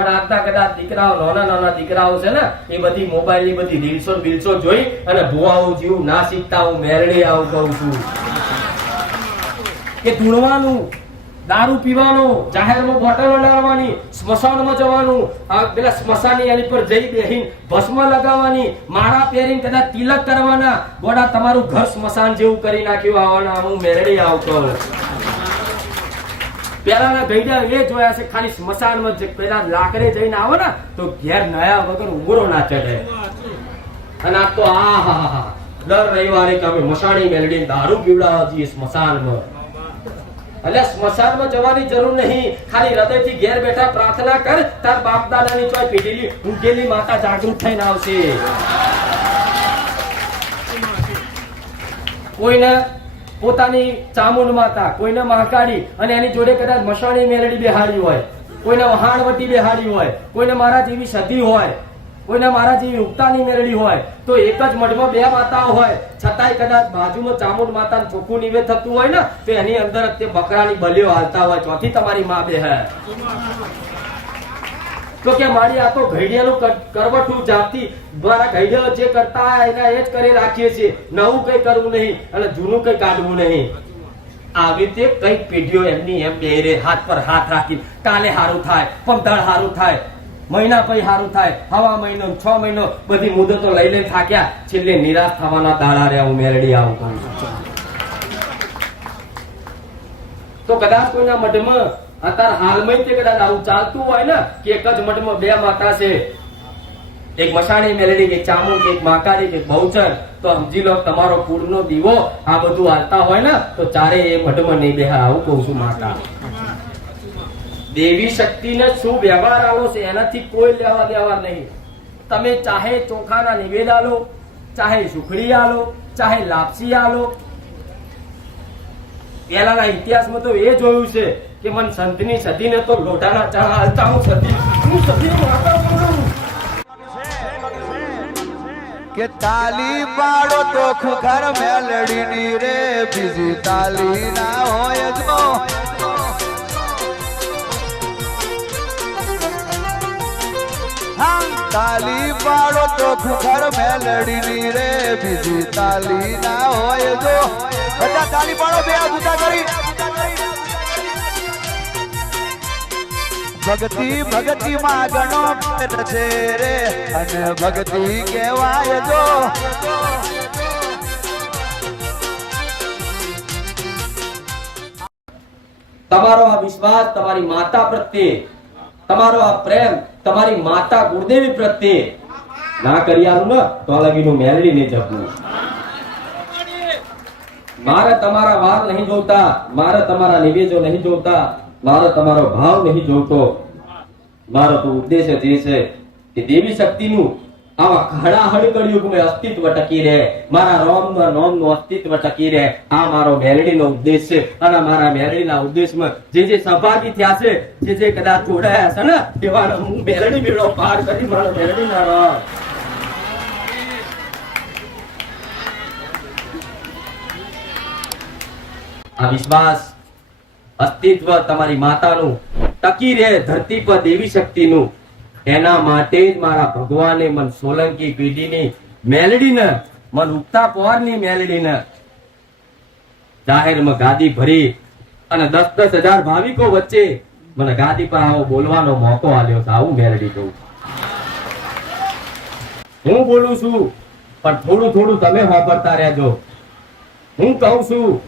પણ આજના કદાચ દીકરાઓ નાના નાના દીકરાઓ છે ને એ બધી મોબાઈલ ની બધી રીલ્સો બિલ્સો જોઈ અને ભુવાઓ જેવું ના શીખતા હું મેરડી આવું કહું છું કે ધૂણવાનું, દારૂ પીવાનું, જાહેરમાં બોટલો લાવવાની, સ્મશાનમાં જવાનું, પેલા સ્મશાનની એની પર જઈ બેહીને ભસ્મ લગાવવાની, માળા પહેરીને કદાચ તિલક કરવાના, ગોડા તમારું ઘર સ્મશાન જેવું કરી નાખ્યું આવવાના હું મેરડી આવતો. પેલાના ગઈડા એ જોયા છે ખાલી સ્મશાનમાં પેલા લાકડે જઈને આવો ને તો ઘેર નયા વગર ઉમરો ના ચડે. અને આ તો આ દર રવિવારે તમે મસાણી મેલડી દારૂ પીવડાવવા જઈએ સ્મશાનમાં. એટલે સ્મશાનમાં જવાની જરૂર નહીં, ખાલી હૃદયથી ઘેર બેઠા પ્રાર્થના કર, તાર બાપ દાદાની ચોય પીઢેલી ઊંઘેલી માતા જાગૃત થઈને આવશે. કોઈને પોતાની ચામુંડ માતા, કોઈને મહાકાળી અને એની જોડે કદાચ મસાણી મેલડી બેહાડી હોય, કોઈને વહાણવટી બેહાડી હોય, કોઈને મારા જેવી સતી હોય, કોઈને મારા જેવી ઉગતાની મેળડી હોય, તો એક જ મઢમાં બે માતાઓ હોય છતાંય કદાચ બાજુમાં ચામુંડ માતા ચોખ્ખું નિવેદ થતું હોય ને તો એની અંદર તે બકરાની બલીઓ હાલતા હોય, ચોથી તમારી માં બે હે તો કે મારી આ તો ઘડિયાનું કરવટું જાપતી મારા ઘડિયા જે કરતા એના એ જ કરી રાખીએ છીએ, નવું કઈ કરવું નહીં અને જૂનું કઈ કાઢવું નહીં. આવી રીતે કઈક પેઢીઓ એમની એમ બે હાથ પર હાથ રાખી કાલે હારું થાય, પમદાળ હારું થાય, મહિના પછી સારું થાય, હવા મહિનો 6 મહિનો બધી મુદતો લઈ લઈને થાક્યા, છેલ્લે નિરાશ થવાના દાડા રે હું મેરડી આવું કહું છું. તો કદાચ કોઈના મઢમાં અત્યારે હાલમાં તે કદાચ આવું ચાલતું હોય ને કે એક જ મઢમાં બે માતા છે, એક મસાણી મેલડી, એક ચામુંડ, એક મહાકાળી, એક બહુચર, તો સમજી લો તમારો કુળનો દીવો આ બધું હાલતા હોય ને તો ચારે એ મઢમાં નહીં બેહા આવું કહું છું. માતા દેવી શક્તિને શું વ્યવહાર આલો છે એનાથી કોઈ લેવા દેવા નહીં. તમે ચાહે ચોખાના નિવેદ આલો, ચાહે સુખડી આલો, ચાહે લાપસી આલો. પહેલાના ઇતિહાસમાં તો એ જોયું છે કે મન સંતની સતીને તો લોઢાના ચા હાલતા હું સતી માતા બોલું કે તાલી પાડો તો ખુખર મેલડીની રે, બીજી તાલી ના હોય જો. તાલી પાડો તો ખુખર મેલડીની રે, બીજી તાલી ના હોય જો. બધા તાલી પાડો, બે જુદા કરી. ભક્તિ ભક્તિ માં ગણો છે રે અને ભક્તિ કહેવાય જો. તમારો આ વિશ્વાસ તમારી માતા પ્રત્યે, તમારો આ પ્રેમ તમારી માતા ગુરુદેવી પ્રત્યે ના કર્યાનું ને તો લગીનું મેલડી નહીં જપવું. મારે તમારા વાર નહીં જોતા, મારે તમારા નિવેદો નહીં જોતા, મારો તમારો ભાવ નહીં જોતો. મારો તો ઉદ્દેશ્ય જે છે કે દેવી શક્તિનું આવા ઘડા હળકળિયુગમાં અસ્તિત્વ ટકી રહે, મારા રોમના નોમનું અસ્તિત્વ ટકી રહે. આ મારો મેલડીનો ઉદ્દેશ છે અને મારા મેલડીના ઉદ્દેશમાં જે સહભાગી થયા છે, જે કદાચ જોડાયા છે ને એવા હું મેલડી બેડો પાર કરી મારો મેલડીના રોમ. આ વિશ્વાસ અસ્તિત્વ તમારી માતાનું ટકી રહે ધરતી પર દેવી શક્તિનું, એના માટે જ મારા ભગવાને મન સોલંકી પેઢીની મેલડીને, મન ઉગતા પોરની મેલડીને જાહેરમાં ગાદી ભરી અને 10,000 ભાવિકો વચ્ચે મને ગાદી પર આવો બોલવાનો મોકો આલ્યો છે. આવું મેલડી કહું. હું બોલું છું પણ થોડું થોડું તમે વાપરતા રહેજો. હું કહું છું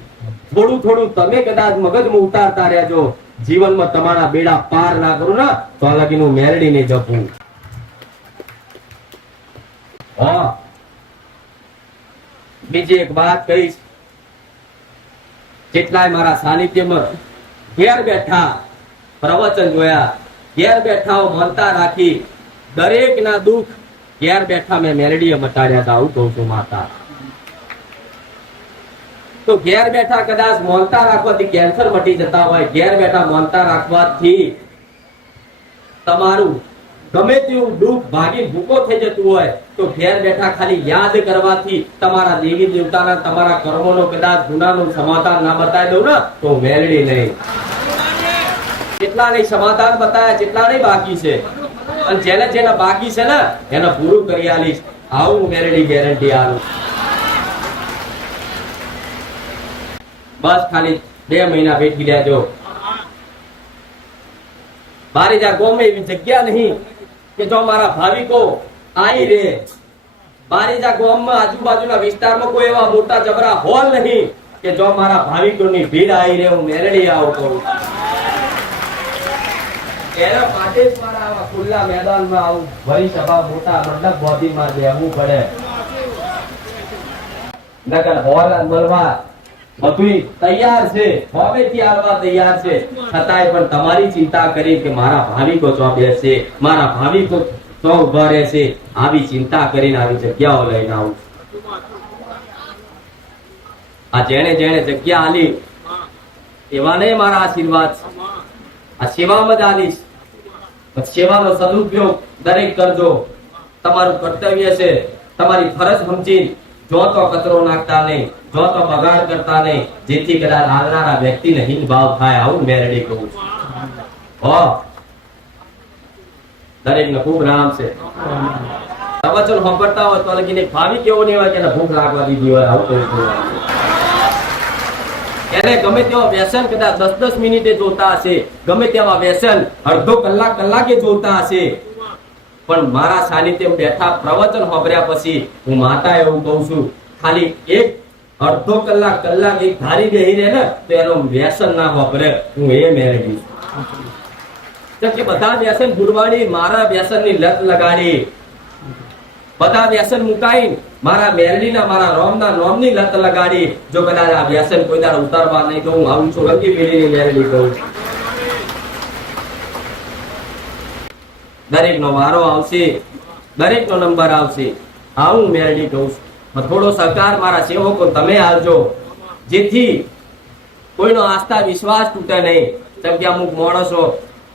થોડું થોડું તમે કદાચ મગજમાં ઉતારતા રહેજો. જીવનમાં તમારા બેડા પાર ના કરું ને તો લગીનું મેલડી ને જપું. બીજી એક વાત કહીશ, જેટલાય મારા સાનિધ્યમાં ઘેર બેઠા પ્રવચન જોયા, ઘેર બેઠા માનતા રાખી, દરેક ના દુઃખ ઘેર બેઠા મેં મેલડીએ મટાડ્યા હતા. આવું કહું છું માતા. તો ઘેર બેઠા કદાચ માનતા રાખવાથી કેન્સર મટી જતા હોય, ઘેર બેઠા માનતા રાખવાથી તમારું ગમે તેવું દુઃખ ભાગી ભૂકો થઈ જતું હોય તો ઘેર બેઠા ખાલી યાદ કરવાથી તમારા દેવી દેવતાના તમારા કર્મોનો કદાચ ગુનાનું સમાધાન ના બતાવી દઉં ને તો મેલડી નહીં. કેટલા નહીં સમાધાન બતાવ્યા, કેટલા નહીં બાકી છે. અને જેને જેને બાકી છે ને એને પૂરું કરી આલીશ. આવું મેરડી ગેરંટી આલું. બસ ખાલી 2 મહિના બેઠી રહેજો. મારી ત્યાં ગોમે એવી જગ્યા નહીં કે જો મારા ભાવિકો આવી રે. મારી ત્યાં ગોમમાં આજુબાજુના વિસ્તારમાં કોઈ એવા મોટા જબરા હોલ નહીં કે જો મારા ભાવિકોની ભીડ આવી રે હું મેરડી આવું કરું. એના માટે જ મારા આવા ખુલ્લા મેદાનમાં આવું ભરી સભા મોટા મંડપ બોધીમાં બેહવું પડે. નકર હોલ મળવા બધું તૈયાર છે, હોમેથી આવવા તૈયાર છે, છતાંય પણ તમારી ચિંતા કરી કે મારા ભાવિકો ચો બેસે, મારા ભાવિકો ચો ઉભા રહેશે, આવી ચિંતા કરીને આવી જગ્યાઓ લઈને આવું. આ જેણે જેણે જગ્યા આલી એવાને મારા આશીર્વાદ. આ સેવામાં જ આલીશ. સેવાનો સદુપયોગ દરેક કરજો. તમારું કર્તવ્ય છે, તમારી ફરજ સમજી જો તો કચરો નાખતા નહીં, જો તો બગાડ કરતા નહીં, જેથી કદાચ આવનારા વ્યક્તિને હિત ભાવ થાય. આવું મેરડી કહું છું. દરેકને ખૂબ રામ છે. પ્રવચન સાંભળતા હોય તો લગીને ભાવિ કેવો નહીં હોય કે એને ભૂખ લાગવા દીધી હોય. આવું કહું છું. એને ગમે તેવા વ્યસન કદાચ 10-10 મિનિટે જોતા હશે, ગમે તેવા વ્યસન અડધો કલાકે જોતા હશે, પણ મારા સાનિધ્યમાં બેઠા પ્રવચન સાંભળ્યા પછી હું માતા એવું કહું છું, ખાલી અડધો કલાક એક ધારી બેહી રહે ને તો એનો વ્યસન ના વાપરે. હું એ મેળવી કે બધા વ્યસન ભૂલવાડી મારા વ્યસનની લત લગાડી, બધા વ્યસન મુકાઈ મારા મેરડીના મારા રોમના નોમની લત લગાડી. જો કદાચ આ વ્યસન કોઈ દાડો ઉતારવા નહીં તો હું આવું છું રંગી પેઢીની મેરડી કહું. દરેકનો વારો આવશે, દરેકનો નંબર આવશે. આવું મેરડી કહું છું. થોડો સહકાર મારા સેવકો તમે આવજો, જેથી કોઈનો આસ્થા વિશ્વાસ તૂટે નહીં. જેમ કે અમુક માણસો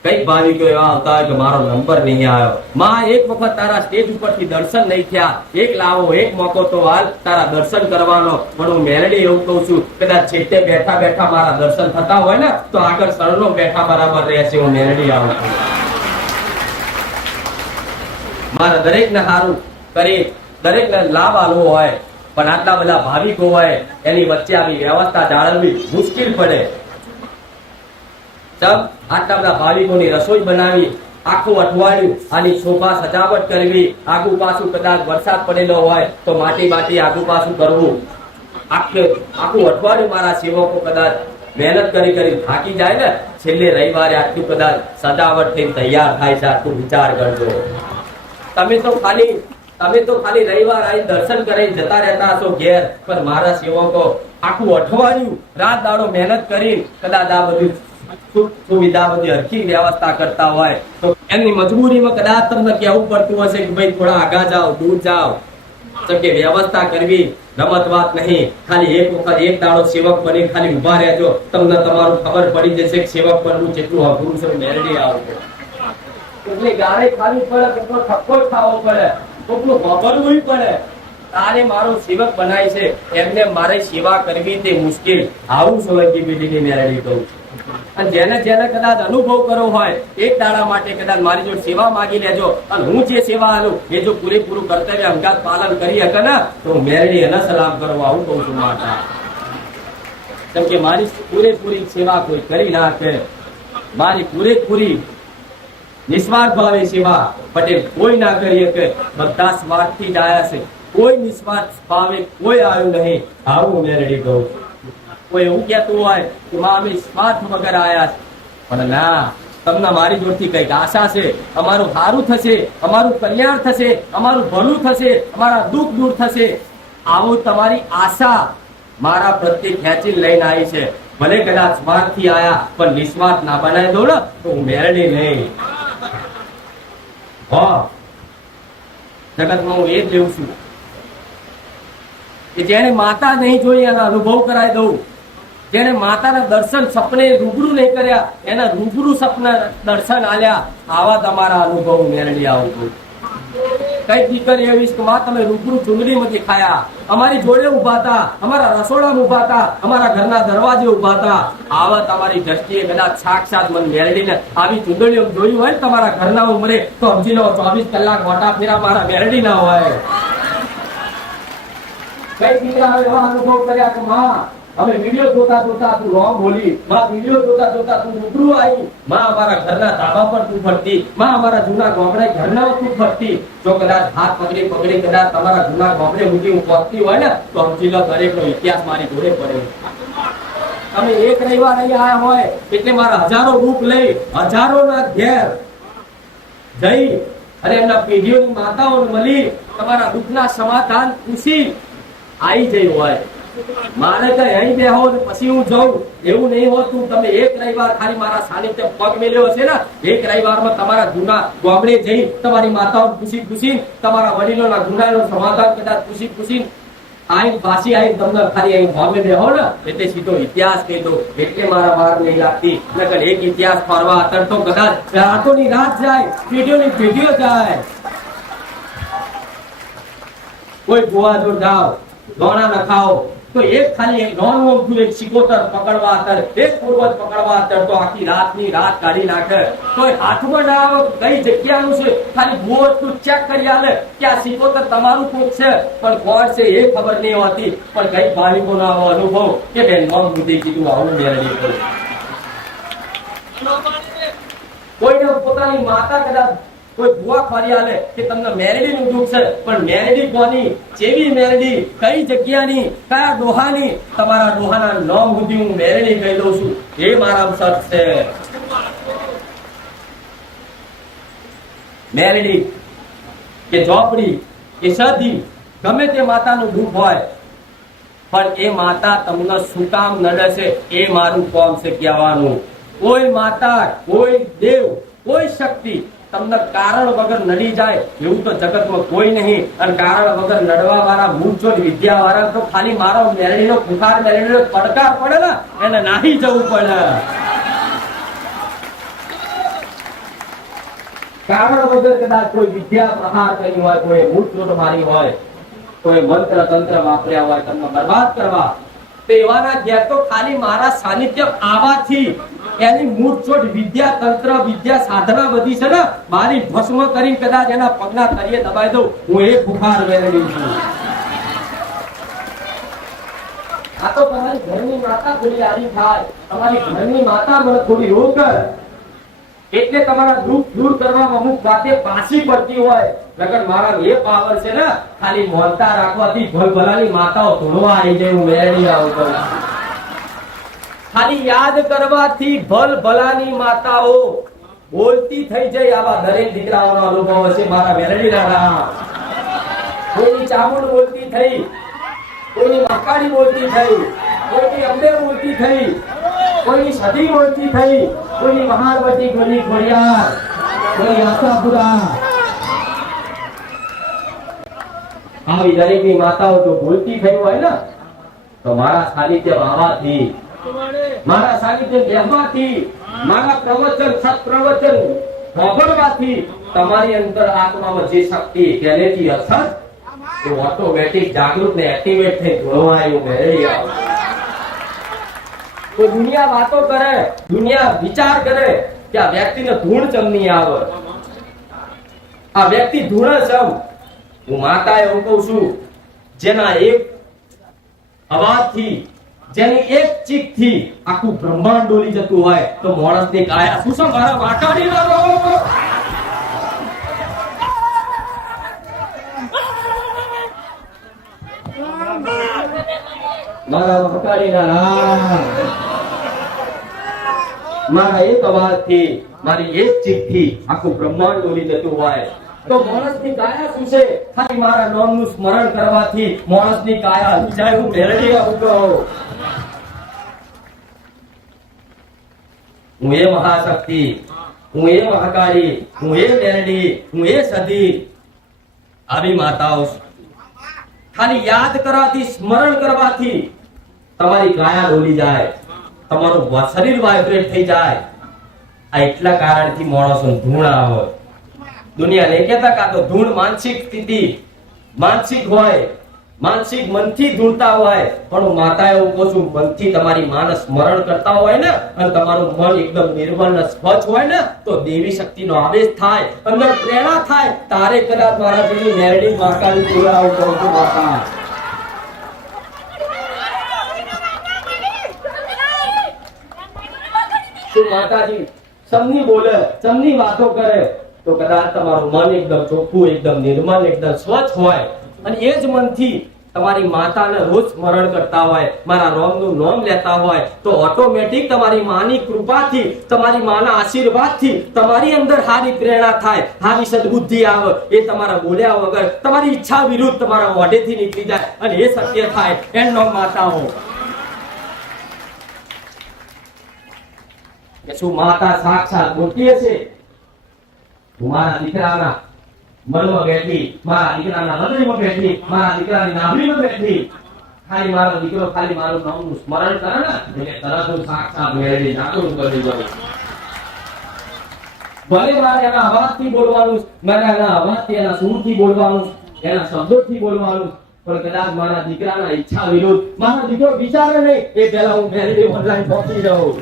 કઈક ભાવિકો એવા આવતા હોય કે મારો નંબર નહીં આવ્યો. માં એક વખત તારા સ્ટેજ ઉપરથી દર્શન નહીં થયા, એક લાવો, એક મોકો તો હાલ તારા દર્શન કરવાનો. પણ હું મેરડી એવું કહું છું, કદાચ છેટે બેઠા બેઠા મારા દર્શન થતા હોય ને તો આગળ સરનો બેઠા બરાબર રહેશે. હું મેરડી આવું છું. મારા દરેકને સારું કરી, દરેકને લાભ આલવો હોય, પણ આટલા બધા ભાવિકો હોય એની વચ્ચે આવી વ્યવસ્થા જાળવવી મુશ્કેલ પડે. આટલા બધા ભાવિકોની રસોઈ બનાવી, આખું અઠવાડિયું આની શોભા સજાવટ કરવી, આગુ પાછું કદાચ વરસાદ પડેલો હોય તો માટી આગુ પાછું કરવું. આખું અઠવાડિયું મારા સેવકો કદાચ મહેનત કરી થાકી જાય ને, છેલ્લે રવિવારે આટલું કદાચ સજાવટ થઈને તૈયાર થાય છે. આટલું વિચાર કરજો. તમે તો ખાલી રવિવાર આવી દર્શન કરી જતા રહેતા હશો ઘેર, પણ મારા સેવકો આખું અઠવાડિયું રાત દાડો મહેનત કરી કદાચ આ બધું સુવિધા બધી હરખી વ્યવસ્થા કરતા હોય તો એમની મજબૂરીમાં કદાચ તમને કહેવું પડતું હશે કે ભાઈ થોડા આગા જાઓ, દૂર જાઓ. કે વ્યવસ્થા કરવી રમત વાત નહીં. ખાલી એક વખત એક દાડો સેવક બની ખાલી ઉભા રહેજો, તમને તમારું ખબર પડી જશે કે સેવક બનવું કેટલું અઘરું છે. મેરડી આવો એટલે ગાળે ખાવી પડે, કેટલો ઠપકો ખાવો પડે, કેટલું વાપરવું પડે. તારે મારો સેવક બનાય છે, એમને મારે સેવા કરવી તે મુશ્કેલ. આવું સોલંકી પેઢીની મેરડી કહું છું. અને જેને કદાચ અનુભવ કરવો હોય એક દાડા માટે કદાચ મારી જોડે સેવા માંગી લેજો, અને હું જે સેવા આલું એ જો પૂરેપૂરું કર્તવ્ય અંગાત પાલન કરી શકે ને તો મેરડી એને સલામ કરવો. આવું કહું છું માતા. કેમ કે મારી પૂરેપૂરી સેવા કોઈ કરી નાખે, મારી પૂરેપૂરી નિસ્વાર્થ ભાવે સેવા પટેલ કોઈ ના કરી શકે. બધા સ્વાર્થથી જ આયા છે, કોઈ નિસ્વાર્થ ભાવે કોઈ આવ્યું નહીં. આવું મેરડી કહું છું. કોઈ એવું કહેતું હોય કે અમે સ્વાર્થ વગર આયા છે, પણ ના, તમને મારી જોડથી કઈક આશા છે, અમારું સારું થશે, અમારું કલ્યાણ થશે, અમારું ભલું થશે, અમારા દુઃખ દૂર થશે. આવું તમારી આશા મારા પ્રત્યે ખેંચી લઈને આવી છે. ભલે કદાચ સ્વાર્થથી આયા પણ નિસ્વાર્થ ના બનાવી દો ને તો હું મેરડી નહીં. જગતમાં હું એ જ લેવું છું કે જેને માતા નહીં જોઈ એના અનુભવ કરાવી દઉં, જેને માતાના દર્શન સપને રૂબરૂ નહીં કર્યા એના રૂબરૂ સપના દર્શન આલ્યા. આવા તમારા અનુભવ મેળવી આવું. કઈ દીકરી એવી કે માં તમે રૂબરૂ ચૂંદડીમાં દેખાયા, અમારી જોડે ઉભા હતા, અમારા રસોડામાં ઉભા હતા, અમારા ઘરના દરવાજે ઉભા હતા. આવા તમારી દ્રષ્ટિએ કદાચ સાક્ષાત મને મેળવીને આવી ચૂંદડીઓ જોયું હોય ને તમારા ઘરના ઉંમરે, તો સમજી લો 24 કલાક મોટા ફેરા મારા મેળવી ના હોય. કઈ દીકરા એવા અનુભવ કર્યા કે માં અમે વિડીયો જોતા જોતા તું રોંગ બોલી, માં વિડીયો જોતા જોતા તું રૂબરૂ આવી, માં અમારા ઘરના ધાબા પર તું ફરતી, માં અમારા જૂના ગામડે ઘરના તું ફરતી. જો કદાચ હાથ પકડી પકડી કદાચ તમારા જૂના ગામડે સુધી હું પહોંચતી હોય ને, તો સમજી લો દરેકનો ઇતિહાસ મારી જોડે પડે. તમે એક રવિવાર અહીં આયા હોય એટલે મારા હજારો રૂપ લઈ, હજારોના ઘેર જઈ અને એમના પેઢીઓની માતાઓને મળી તમારા દુઃખના સમાધાન પૂછી આવી જઈ હોય. મારે કઈ અહીં બેહો ને પછી હું જાઉં એવું નહીં હોતું. તમે એક રવિવાર ખાલી મારા સાનિધ્ય પગ મેલ્યો હશે ને, એક રવિવારમાં તમારા જૂના ગામડે જઈ તમારી માતાઓ પૂછી તમારા વડીલોના ગુનાનો સમાધાન કદાચ પૂછી આઈ પાછી આઈ તમને ખાલી અહીં ગામે બેહો ને એટલે સીધો ઇતિહાસ કહી દો. એટલે મારા વાર નહીં લાગતી. નકર એક ઇતિહાસ ફરવા અતરતો કદાચ રાતોની રાત જાય, પેઢીઓની પેઢીઓ જાય. કોઈ ગોવા જો જાઓ, લોણા ન ખાઓ, તો એક ખાલી એક નોન એક સિકોતર પકડવા અત્યારે, એક પૂર્વજ પકડવા અત્યારે તો આખી રાતની રાત કાઢી નાખે. તો હાથમાં ના આવે કઈ જગ્યાનું છે, ખાલી બોર તું ચેક કરી આલે કે આ સિકોતર તમારું કોક છે, પણ કોણ છે એ ખબર નહીં હોતી. પણ કઈ ભાવિકોનો આવો અનુભવ કે બેન નોન બુદ્ધિ કીધું આવું મેળવી કરું. કોઈને પોતાની માતા કદાચ કોઈ ભુવા ખોરી આલે કે તમને મેરડીનું દુઃખ છે, પણ મેરડી કોની, જેવી મેરડી, કઈ જગ્યાની, કયા ડોહાની, તમારા ડોહાના નામ સુધી હું મેરડી કહી દઉં છું. એ મારા સત છે. મેરડી કે ઝોપડી કે સદી, ગમે તે માતાનું દુઃખ હોય, પણ એ માતા તમને શું કામ નડે છે એ મારું કામ છે કહેવાનું. કોઈ માતા, કોઈ દેવ, કોઈ શક્તિ તમને કારણ વગર નડી જાય એવું તો જગતમાં કોઈ નહીં. અને કારણ વગર નડવા વાળા મૂળચોટ વિદ્યા વાળા તો ખાલી મારો મેરડીનો પુકાર, મેરડીનો પડકાર પડે ને એને નાહી જવું પડે. કારણ વગર કદાચ કોઈ વિદ્યા પ્રહાર કરી હોય, કોઈ મૂળચોટ મારી હોય, કોઈ મંત્ર તંત્ર વાપર્યા હોય તમને બરબાદ કરવા, તો એવાના ઘેર તો ખાલી મારા સાનિધ્ય આવવાથી એની મૂળચોટ વિદ્યા તંત્ર, વિદ્યા સાધના બધી છે ને મારી ભસ્મ કરી કદાચ એના પગના તળિયે દબાઈ દઉં, હું એ બુખાર વેરડી છું. આ તો તમારી ઘરની માતા થોડી આરી થાય, તમારી ઘરની માતા મને થોડી રોકર, એટલે તમારા દુઃખ દૂર કરવામાં અમુક વાતે પાછી પડતી હોય. નકર મારા એ પાવર છે ને ખાલી મોલતા રાખવાથી ભલભલાની માતાઓ ધોળવા આવી જાય હું મેળવી આવું કરું. ખાલી યાદ કરવાથી ભલભલાની માતાઓ બોલતી થઈ જાય. આવા દરેક દીકરાઓનો અનુભવ હશે મારા મેળવીના. કોઈની ચામુંડ બોલતી થઈ, કોઈની મકાડી બોલતી થઈ, કોઈની અંબે બોલતી થઈ, કોઈની સદી બોલતી થઈ, કોઈની મહારવતી, કોઈની ખોડિયાર, કોઈ આશાપુરા. આવી દરેકની માતાઓ જો બોલતી થઈ હોય ને તો મારા સાનિધ્ય આવવાથી, મારા સાનિધ્ય બેહવાથી, મારા પ્રવચન સત્પ્રવચન સાંભળવાથી તમારી અંદર આત્મામાં જે શક્તિ તેનેથી અસર તો ઓટોમેટિક જાગૃત ને એક્ટિવેટ થઈ જોડવા એવું મેળવી આવે. તો દુનિયા વાતો કરે, દુનિયા વિચાર કરે કે આ વ્યક્તિને ધૂળ ચમની આવે, આ વ્યક્તિ ધૂળ ચમ. હું માતા એવું કહું છું, જેના એક અવાજથી, જેની એક ચીખથી આખું બ્રહ્માંડ ડોલી જતું હોય તો માણસની કાયા શું છે મારા વાટાડી લાવો. મારા વાટાડીના મારા એક અવાજથી, મારી એક ચીખથી આખું બ્રહ્માંડ ડોલી જતું હોય તો માણસની કાયા શું છે? ખાલી મારા નામનું સ્મરણ કરવાથી માણસની કાયા હલી જાય. હું મેળવી આવું કહું. હું એ મહાશક્તિ, હું એ મહાકાળી, હું એ મેરડી, હું એ સદી. આવી માતાઓ ખાલી યાદ કરવાથી, સ્મરણ કરવાથી તમારી કાયા ડોલી જાય, તમારું શરીર વાઇબ્રેટ થઈ જાય. આ એટલા કારણથી માણસો ધૂણા હોય. દુનિયા નહીં કહેતા કે આ તો ધૂળ માનસિક સ્થિતિ, માનસિક હોય, માનસિક મનથી ધૂળતા હોય. પણ હું માતા એવું કહું છું, મનથી તમારી માને સ્મરણ કરતા હોય ને અને તમારું મન એકદમ નિર્મળ ને સ્વચ્છ હોય ને તો દેવી શક્તિનો આવેશ થાય, અંદર પ્રેરણા થાય. તારે કદાચ મારા જેવી મેરડી માતાની બોલાવું કહું છું માતા. શું માતાજી સમની બોલે, સમની વાતો કરે તો કદાચ તમારું મન એકદમ ચોખ્ખું, એકદમ નિર્મળ, એકદમ સ્વચ્છ હોય અને એ જ મનથી તમારી માતાને રોજ સ્મરણ કરતા હોય, મારા રોમનું નામ લેતા હોય તો ઓટોમેટિક તમારી માની કૃપાથી, તમારી માના આશીર્વાદથી તમારી અંદર સારી પ્રેરણા થાય, સારી સદબુદ્ધિ આવે. એ તમારા બોલ્યા વગર તમારી ઈચ્છા વિરુદ્ધ તમારા મોઢેથી નીકળી જાય અને એ સત્ય થાય. એનો માતાઓ કે શું માતા સાક્ષાત બોલતી હશે? મારા દીકરાના મનમાં બેઠી, મારા દીકરાના હૃદયમાં બેઠી, મારા દીકરાની નાભીમાં બેઠી. ખાલી મારો દીકરો ખાલી મારું નામનું સ્મરણ કરે ને એટલે તરત હું સાક્ષાત મેળવી જાગૃત કરી દઉં. ભલે મારે એના અવાજથી બોલવાનું, મારે એના અવાજથી, એના સૂરથી બોલવાનું, એના શબ્દોથી બોલવાનું, પણ કદાચ મારા દીકરાના ઈચ્છા વિરુદ્ધ મારો દીકરો વિચારે નહીં એ પહેલા હું મેળવી ઓનલાઈન પહોંચી જાઉં.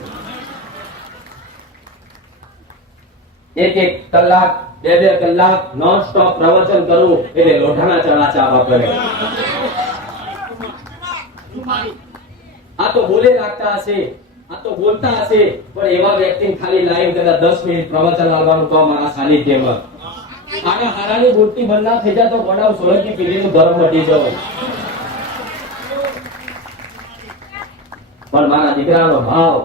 એક કલાક, બે કલાક નોન સ્ટોપ પ્રવચન કરું એટલે લોઢાના ચણા ચાવા કરે. આ તો બોલે રાખતા હશે, આ તો બોલતા હશે, પણ એવા વ્યક્તિને ખાલી લાઈન કદાચ 10 મિનિટ પ્રવચન આપવાનું તો મારા સાનિધ્યમાં આને હારાની બોલતી બંધ ના થઈ જાય તો બનાવ સોલંકી પેઢીનું ધર્મ મટી જાય. પણ મારા દીકરાનો ભાવ,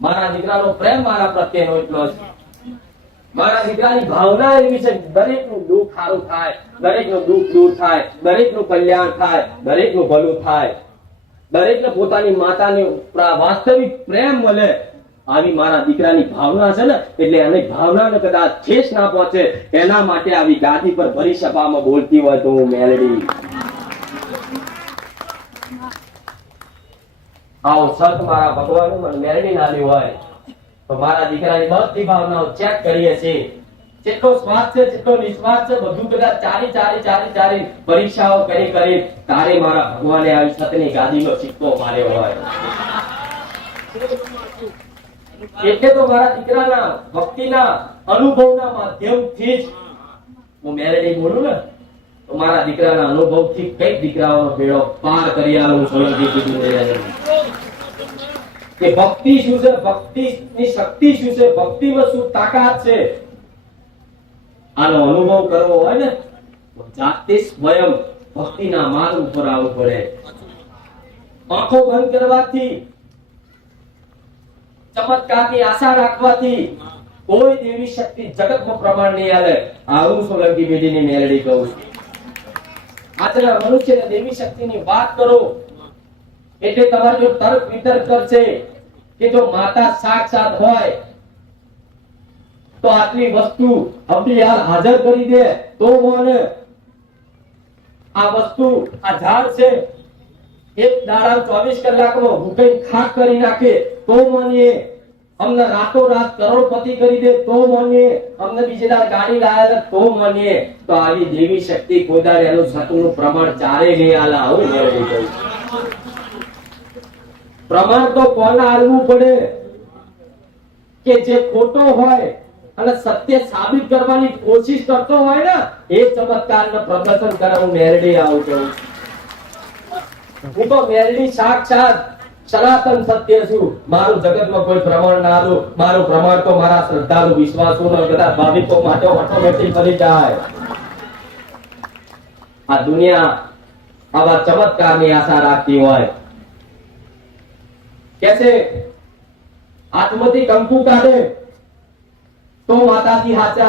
મારા દીકરાનો પ્રેમ મારા પ્રત્યેનો એટલો છે. મારા દીકરાની ભાવના એવી છે દરેકનું દુઃખ સારું થાય, દરેકનું દુઃખ દૂર થાય, દરેકનું કલ્યાણ થાય, દરેકનું ભલું થાય, દરેકને પોતાની માતાની વાસ્તવિક પ્રેમ મળે. આવી મારા દીકરાની ભાવના છે ને એટલે એની ભાવનાને કદાચ ઠેસ ના પહોંચે એના માટે આવી ગાદી પર ભરી સભામાં બોલતી હોય તો હું મેલડી. આવો સત મારા ભગવાને મને મેળવી નાલી હોય તો મારા દીકરાની બધી ભાવનાઓ ચેક કરીએ છીએ. જેટલો સ્વાર્થ છે, જેટલો નિસ્વાર્થ છે, બધું કદાચ ચારી પરીક્ષાઓ કરી તારે મારા ભગવાને આવી સતની ગાદીનો સિક્કો માર્યો હોય. એટલે તો મારા દીકરાના ભક્તિના અનુભવના માધ્યમથી જ હું મેળવી બોલું ને તો મારા દીકરાના અનુભવથી કઈક દીકરાઓનો બેડો પાર કરી આલો. હું સોલંકી કીધું કે ભક્તિ શું છે, ભક્તિની શક્તિ શું છે, ભક્તિમાં શું તાકાત છે, આનો અનુભવ કરવો હોય ને તો જાતે સ્વયં ભક્તિના માર્ગ ઉપર આવવું પડે. આંખો બંધ કરવાથી, ચમત્કારની આશા રાખવાથી કોઈ દેવી શક્તિ જગતમાં પ્રમાણ નહીં આવે. આવું સોલંકી પેઢીની મેલડી કહું છું. આજના મનુષ્યને દેવી શક્તિની વાત કરો એટલે તમારે જો તર્ક વિતર્ક કરશે કે જો માતા સાક્ષાત હોય તો આટલી વસ્તુ આપણી હાલ હાજર કરી દે તો મને આ વસ્તુ, આ ઝાડ છે એક દાડા 24 કલાકમાં ભૂખાઈ ખાક કરી નાખે તો માનીએ, અમને રાતો રાત કરોડપતિ કરી દે તો માનીએ, અમને બીજે દાડ ગાડી લાયા તો માનીએ. તો આવી દેવી શક્તિ કોઈ દાડ એનું સતુનું પ્રમાણ ચારે નહીં આલા. આવું મેળવી ગયું. પ્રમાણ તો કોને આલવું પડે કે જે ખોટો હોય અને સત્ય સાબિત કરવાની કોશિશ કરતો હોય ને એ ચમત્કારનું પ્રદર્શન કરે. હું મેરડી આવું છું. હું તો મેરડી સાક્ષાત સનાતન સત્ય છું. મારું જગતમાં કોઈ પ્રમાણ ના આલું. મારું પ્રમાણ તો મારા શ્રદ્ધાળુ વિશ્વાસુ બધા ભાવિકો માટે ઓટોમેટિક બની જાય. આ દુનિયા આવા ચમત્કારની આશા રાખતી હોય कैसे हाथमती कंकु काढे तो माताजी हाचा.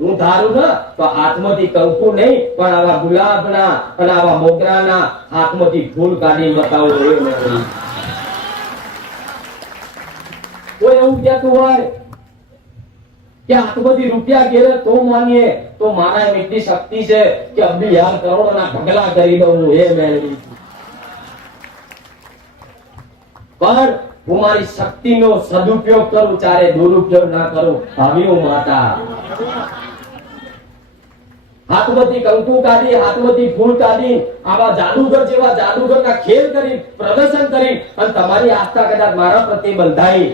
હું ધારું ને તો હાથમાંથી કંકુ નહીં પણ આવા ગુલાબના અને આવા મોગરાના હાથમાંથી ફૂલ કાઢી બતાવો. કોઈ એવું કહેતું હોય કે હાથમાંથી રૂપિયા ઘેરે તો માનીએ તો મારા એટલી શક્તિ છે કે 2,000 કરોડના ઢગલા કરી દઉં. એ મેળવી પણ હું મારી શક્તિનો સદુપયોગ કરું, ચારે દુરુપયોગ ના કરું. ભાવિઓ માતા હાથમાંથી કંકુ કાઢી, હાથમાંથી ફૂલ કાઢી, આવા જાદુગર જેવા જાદુગરના ખેલ કરી, પ્રદર્શન કરી અને તમારી આસ્થા કદાચ મારા પ્રત્યે બંધાઈ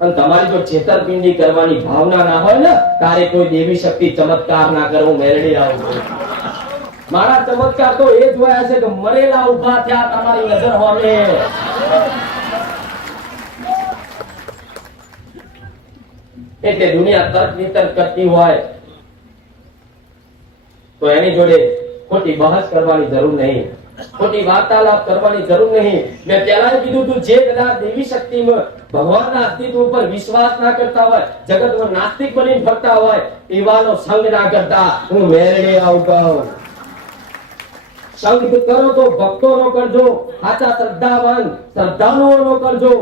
અને તમારી જો છેતરપિંડી કરવાની ભાવના ના હોય ને, તારે કોઈ દેવી શક્તિ ચમત્કાર ના કરવું. મેરડી આવું મારા ચમત્કાર તો એ જોયા છે કે મરેલા ઉભા થયા તમારી નજર સામે. એટલે દુનિયા તર્ક વિતર્ક કરતી હોય તો એની જોડે ખોટી બહસ કરવાની જરૂર નહીં, ખોટી વાર્તાલાપ કરવાની જરૂર નહીં. મેં પહેલા જ કીધું તું, જે કદાચ દેવી શક્તિમાં ભગવાનના અસ્તિત્વ ઉપર વિશ્વાસ ના કરતા હોય, જગતમાં નાસ્તિક બની ફરતા હોય, એવાનો સંગ ના કરતા. હું મેરડે આવું. સંગ કરો તો ભક્તોનો કરજો, સાચા શ્રદ્ધાવાન શ્રદ્ધાળુઓનો કરજો,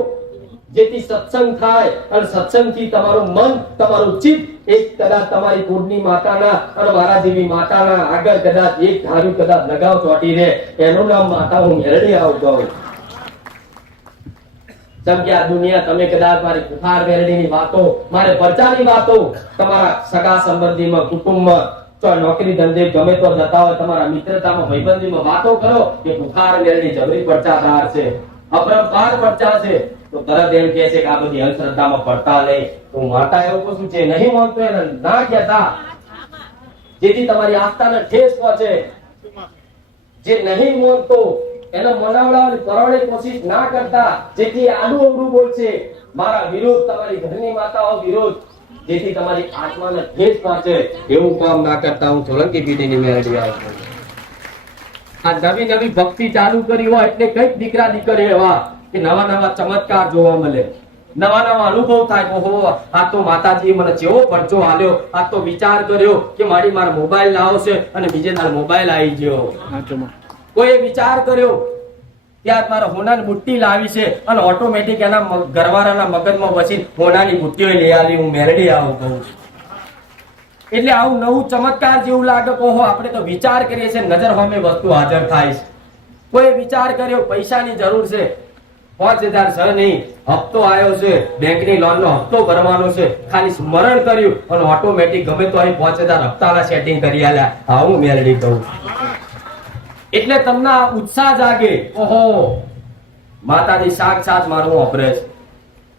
જેથી સત્સંગ થાય અને સત્સંગથી તમારું મન, તમારું ચિત્ત એક કદાચ તમારી કુળની માતાના અને મારા જેવી માતાના આગળ કદાચ એક ધાર્યું કદાચ લગાવ ચોટી રહે. એનું નામ માતા હું મેરડી આવું. જેમ કે આ દુનિયા તમે કદાચ મારી કુખાર મેરડીની વાતો, મારે પરચાની વાતો, તમારા સગા સંબંધીમાં, કુટુંબમાં, નોકરી ધંધે ગમે તો જતા હોય, તમારા મિત્રતામાં, ભાઈબંધીમાં વાતો કરો કે કુખાર મેરડી જબરી પરચાદાર છે, અપરંપાર પરચા છે, તો તરત એમ કહે છે કે આ બધી અંધશ્રદ્ધામાં પડતા નહીં. તો માતા એવું કશું છે નહીં માનતો એને ના કહેતા, જેથી તમારી આસ્થાને ઠેસ પહોંચે. જે નહીં માનતો એને મનાવડાવવાની પરવડે કોશિશ ના કરતા, જેથી આડું અવડું બોલશે મારા વિરુદ્ધ, તમારી ઘરની માતાઓ વિરુદ્ધ, જેથી તમારી આત્માને ઠેસ પહોંચે, એવું કામ ના કરતા. હું સોલંકી પીઢીની મેરડી આવું. આ નવી નવી ભક્તિ ચાલુ કરી હોય એટલે કઈક દીકરા દીકરી એવા કે નવા નવા ચમત્કાર જોવા મળે, નવા નવા અનુભવ થાય. ઓહો, આ તો માતાજી મને જેવો પરચો આલ્યો, આ તો વિચાર કર્યો કે મારા મોબાઈલ લાવો છે અને બીજે દાડે મોબાઈલ આવી ગયો. કોઈ વિચાર કર્યો કે આજ મારે હોનાની બુટ્ટી લાવી છે અને ઓટોમેટિક એના ઘરવાળાના મગજમાં વસી હોનાની બુટ્ટીઓ લઈ આવી. હું મેરડી આવું કહું. એટલે આવું નવું ચમત્કાર જેવું લાગે. ઓહો, આપણે તો વિચાર કરીએ છીએ, નજર સામે વસ્તુ હાજર થાય છે. કોઈ વિચાર કર્યો પૈસાની જરૂર છે, 5000 સર નહીં, હપ્તો આવ્યો છે, બેંકની લોનનો હપ્તો ભરવાનો છે, ખાલી સ્મરણ કર્યું અને ઓટોમેટિક ગમે તો અહીં 5000 હપ્તાના સેટિંગ કરી આલ્યા. આવું મેરડી કહું. એટલે તમને ઉત્સાહ જાગે, ઓહો માતાજી સાક્ષાત મારું ઓપરેશ.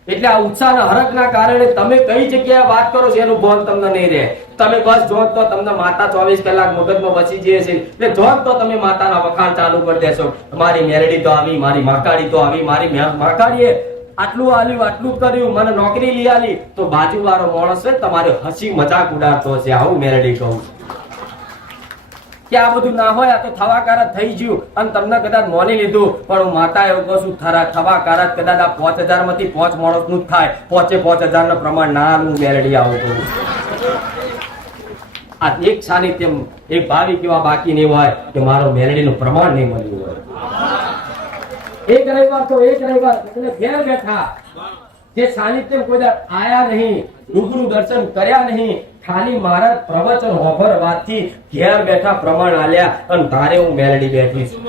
એટલે આ ઉત્સાહના હરકના કારણે તમે કઈ જગ્યાએ વાત કરો છો એનું ભાન તમને નહીં રહે. તમે બસ જોત તો તમને માતા 24 કલાક મગજમાં વસી જઈએ છે. એટલે જોત તો તમે માતાના વખાણ ચાલુ કરી દેશો. મારી મેરડી તો આવી, મારી માકાડી તો આવી, મારી માકાડીએ આટલું આલ્યું, આટલું કર્યું, મને નોકરી લઈ આલી, તો બાજુવાળો માણસ છે તમારે હસી મજાક ઉડાડતો હશે. આવું મેરડી કહું કે આ બધું ના હોય, આ તો થવાકાર થઈ ગયું અને તમને કદાચ માની લીધું. પણ હું માતા એવું કહું છું, થવાકાર કદાચ આ 5000 માંથી 5 માણસ નું જ થાય. 5000 નું પ્રમાણ ના હું મેરડી આવું છું. આ એક સાનિધ્ય એક ભાવિક એવા બાકી નહીં હોય કે મારો મેરડી નું પ્રમાણ નહીં મળ્યું હોય. એક રવિવાર તો એક રવિવાર એટલે ઘેર બેઠા જે સાનિધ્ય કોઈ આયા નહીં, રૂબરૂ દર્શન કર્યા નહીં, ખાલી મારા પ્રવચન હોભરવાથી ઘેર બેઠા પ્રમાણ આલ્યા અને ધારે હું મેરડી બેઠી છું.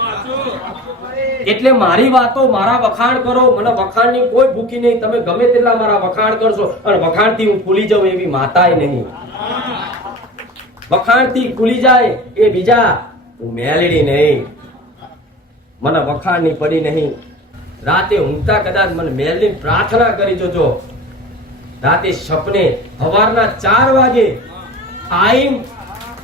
એટલે મારી વાતો, મારા વખાણ કરો, મને વખાણની કોઈ ભૂખી નહીં. તમે ગમે તેટલા મારા વખાણ કરશો અને વખાણથી હું ભૂલી જાઉં એવી માતાય નહીં. વખાણથી ભૂલી જાય એ બીજા, હું મેરડી નહીં. મને વખાણની પડી નહીં. રાતે ઊંઘતા કદાચ મને મેરડી પ્રાર્થના કરી જોજો. રાતે સપને સવારના 4 વાગે આઈમ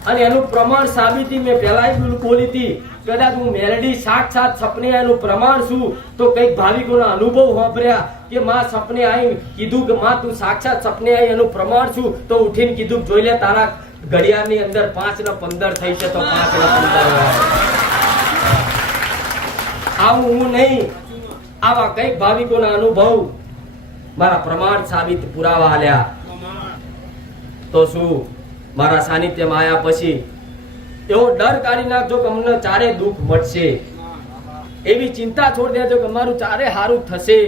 અને એનું પ્રમાણ સાબિતી મેં પહેલા બોલી હતી. કદાચ હું મેરડી સાક્ષાત સપને એનું પ્રમાણ છું તો કઈક ભાવિકોના અનુભવ વાપર્યા કે માં સપને આવી કીધું કે માં તું સાક્ષાત સપને આવી એનું પ્રમાણ છું. તો ઉઠીને કીધું જોઈ લે તારા ઘડિયાળની અંદર 5 ને 15 થઈ છે તો 5 ને 15 આવું હું નહીં. આવા કઈક ભાવિકોના અનુભવ મારા પ્રમાણ સાબિત પુરાવા આલ્યા. તો શું મારા સાનિધ્યમાં આવ્યા પછી એવો ડર કાઢી નાખજો કે અમને ચારે દુઃખ મળશે, એવી ચિંતા છોડી દેજો કે અમારું ચારે હારું થશે,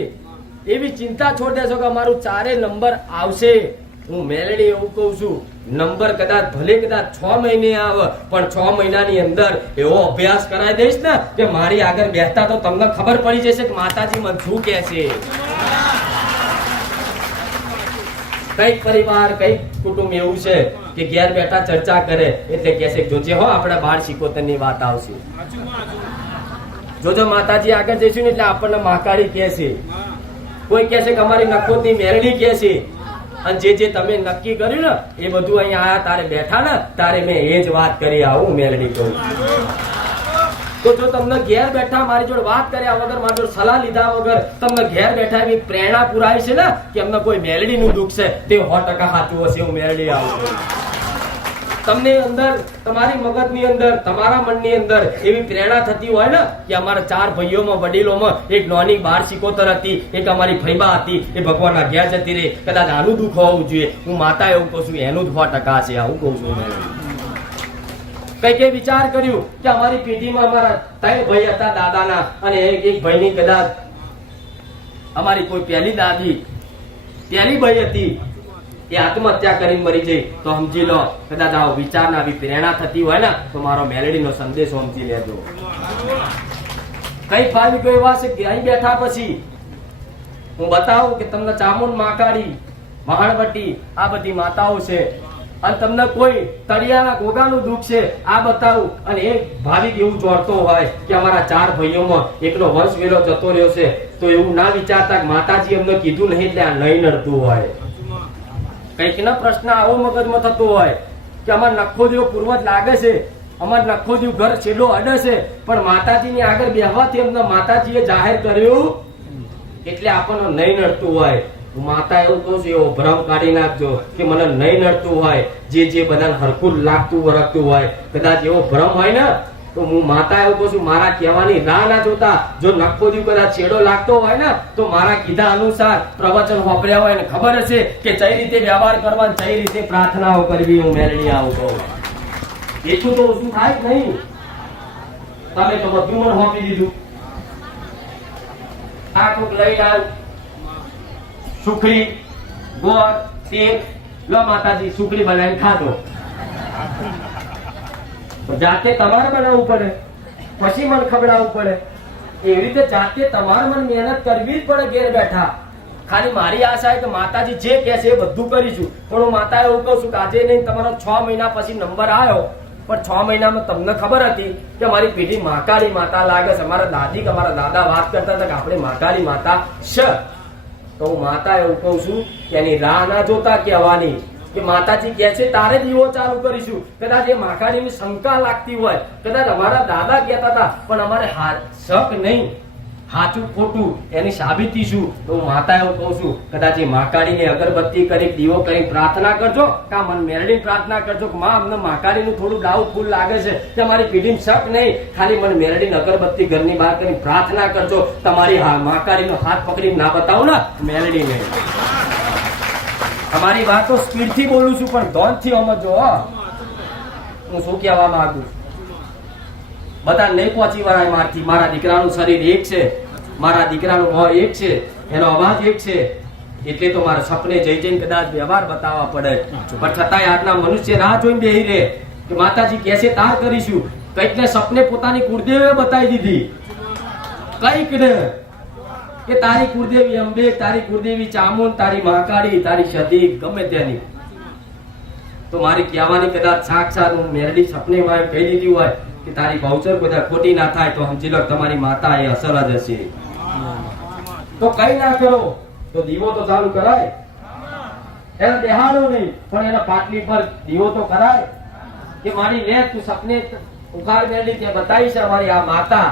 એવી ચિંતા છોડી દેજો કે અમારું ચારે નંબર આવશે. હું મેલડી એવું કહું છું, નંબર કદાચ ભલે કદાચ 6 મહિને આવે પણ 6 મહિનાની અંદર એવો અભ્યાસ કરાવી દઈશ ને કે મારી આગળ બેસતા તો તમને ખબર પડી જશે કે માતાજી મને શું કહે છે. કઈક પરિવાર કઈક કુટુંબ એવું છે કે ઘેર બેઠા ચર્ચા કરે એટલે કહે છે જોજે હો આપણે 12 ની વાત આવશે. જોજો માતાજી આગળ જઈશું ને એટલે આપણને મહાકાળી કહે છે, કોઈ કહે છે કે અમારી નખોદની મેરડી કહે છે. અને જે તમે નક્કી કર્યું ને એ બધું અહીંયા આયા તારે બેઠા ને તારે મેં એ જ વાત કરી આવું મેરડી કહું. તો જો તમને ઘેર બેઠા મારી જોડે વાત કર્યા વગર મારી જોડે સલાહ લીધા વગર તમને ઘેર બેઠા એવી પ્રેરણા પુરાય છે ને કે અમને કોઈ મેલડીનું દુઃખ છે તે 100% સાચું હશે, હું મેલડી આવું. તમને અંદર તમારી મગજની અંદર તમારા મનની અંદર એવી પ્રેરણા થતી હોય ને કે અમારા 4 ભાઈઓમાં વડીલોમાં એક નાની 12 હતી, એક અમારી ફઈબા હતી, એ ભગવાનના ઘેર જતી રહી, કદાચ આનું દુઃખ હોવું જોઈએ. હું માતા એવું કહું છું એનું જ 100% છે, આવું કહું છું. કઈ વિચાર કર્યું કે અમારી પેઢીમાં અમારા 3 ભાઈ હતા દાદાના, અને એક ભાઈની કદાચ અમારી કોઈ પહેલી દાદી પહેલી ભાઈ હતી એ આત્મહત્યા કરીને મરી જઈ, તો સમજી લો કદાચ આવો વિચારના આવી પ્રેરણા થતી હોય ને તો મારો મેલેડીનો સંદેશો સમજી લેજો. કઈ ભાવિકો એવા છે કે અહીં બેઠા પછી હું બતાવું કે તમને ચામુંડ મહાકાળી મહાણવટી આ બધી માતાઓ છે, અને તમને કોઈ તળિયાના ગોગાનું દુઃખ છે આ બતાવું. અને એક ભાવિક એવું જોડતો હોય કે અમારા 4 ભાઈઓમાં એકનો વંશ વેલો જતો રહ્યો છે, તો એવું ના વિચારતા કે માતાજી અમને કીધું નહીં એટલે આ નહીં નડતું હોય. કઈક ના પ્રશ્ન આવો મગજમાં થતો હોય કે અમાર નખોદીઓ પૂર્વજ લાગે છે, અમાર નખોદીઓ ઘર છેલ્લો અડે છે, પણ માતાજીની આગળ બેહવાથી અમને માતાજીએ જાહેર કર્યું એટલે આપણને નહીં નડતું હોય. માતા એવું કહું છું એવો ભ્રમ કાઢી નાખજો કે મને નહીં નડતું હોય, જે બધાને હરખું લાગતું વરખતું હોય, કદાચ એવો ભ્રમ હોય ને તો હું માતા એવું કહું છું મારા કહેવાની રાહ ના જોતા જો નખોદ્યું કદાચ છેડો લાગતો હોય ને તો મારા કીધા અનુસાર પ્રવચન વાપર્યા હોય ને ખબર હશે કે કઈ રીતે વ્યવહાર કરવા, કઈ રીતે પ્રાર્થનાઓ કરવી. હું મેલડી આવું કહું એટલું તો ઓછું થાય જ નહીં. તમે તો બધું મને સોંપી દીધું. આ કોક લઈ આવ સુખડી ગોળ તેલ, લો માતાજી સુખડી બનાવીને ખાધો. જાતે તમારે બનાવવું પડે, પછી મને ખવડાવવું પડે. એવી રીતે જાતે તમારે મને મહેનત કરવી જ પડે ઘેર બેઠા. ખાલી મારી આશા કે માતાજી જે કહે છે એ બધું કરીશું, પણ હું માતા એવું કહું છું કે આજે નહીં તમારો 6 મહિના પછી નંબર આવ્યો, પણ 6 મહિનામાં તમને ખબર હતી કે મારી પેઢી મહાકાળી માતા લાગે છે. અમારા દાદી કે અમારા દાદા વાત કરતા હતા કે આપણે મહાકાળી માતા છે, તો હું માતા એવું કહું છું કે એની રાહ ના જોતા કહેવાની કે માતાજી કહે છે તારે દીવો ચાલુ કરીશું. કદાચ એ મહાકાળીની શંકા લાગતી હોય, કદાચ અમારા દાદા કહેતા હતા, પણ અમારે શક નહીં, સાચું ખોટું એની સાબિતી શું. તો હું માતા એવું કહું છું કદાચ એ મહાકાળીને અગરબત્તી કરી દીવો કરી પ્રાર્થના કરજો, કા મન મેળવી પ્રાર્થના કરજો કે માં અમને મહાકાળીનું થોડું ડાઉટફુલ લાગે છે કે અમારી પેઢીને શક નહીં, ખાલી મને મેળવીને અગરબત્તી ઘરની બહાર કરી પ્રાર્થના કરજો. તમારી મહાકાળીનો હાથ પકડીને ના બતાવો ને મેળવીને. અમારી વાતો સ્પીડ થી બોલું છું પણ ધોન થી સમજો. હું શું કહેવા માંગુ છું, બધા નહીં પહોંચી વળાય મારથી. મારા દીકરાનું શરીર એક છે, મારા દીકરાનું મોં એક છે, એનો અવાજ એક છે, એટલે તો મારા સપને જઈને કદાચ વ્યવહાર બતાવવા પડે. પણ છતાંય આજના મનુષ્ય રાહ જોઈને બેહી રહે કે માતાજી કહે છે તાર કરીશું. કઈક ને સપને પોતાની કુળદેવીએ બતાવી દીધી, કઈક ને કે તારી કુળદેવી અંબે, તારી કુળદેવી ચામુંડ, તારી મહાકાળી, તારી સતી ગમે તેની. તો મારી કહેવાની કદાચ સાક્ષાત હું મેરડી સપને માં કહી દીધી હોય કે તારી ભાવચર કદાચ ખોટી ના થાય તો સમજી લો તમારી માતા એ અસર જ હશે. તો કઈ ના કરો તો દીવો તો ચાલુ કરાય, એને બેહાડો નહીં પણ એના પાટલી પર દીવો તો કરાય કે મારી લે તું સપને ઉખાડ મેળવી ત્યાં બતાવી છે અમારી આ માતા,